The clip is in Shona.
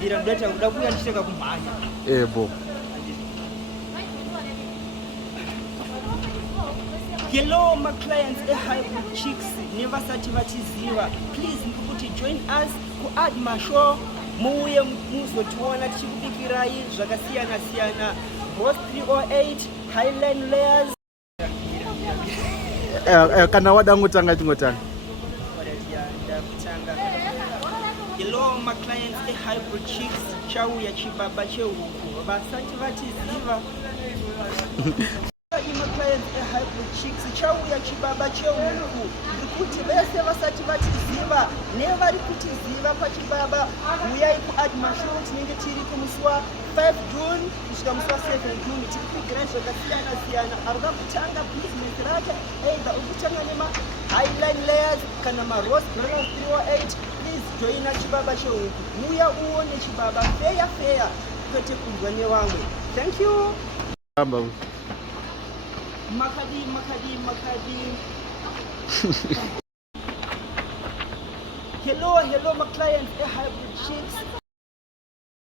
Dira ndata udakuya nditeka kumhanya. Bo. Hello my clients hybrid chicks never sati vachiziva. Please ndikuti join us ku add mashow muye muzotiona tichikubikirai zvakasiyana siyana. Boss 308 Highland layers. Kana wada ngotanga chingotanga. Hello my clients hybrid chicks chauya chibaba chehuku vasati vachiziva. My clients hybrid chicks chauya chibaba chehuku ndikuti vese vasati vachiziva nevari kutiziva pachibaba uyai kuadd mashow tinenge tiri kumusi wa 5 June kusvika musi wa 7 June tirikupigirai zvakasiyana siyana. Arikuda kutanga business rake either urikutanga nema Highline layers kana ma Ross Brothers 308. Please joina chibaba chehuku muya uone chibaba fair kwete kudwa nevamwe. Thank you. Makadi. Hello my clients hybrid chicks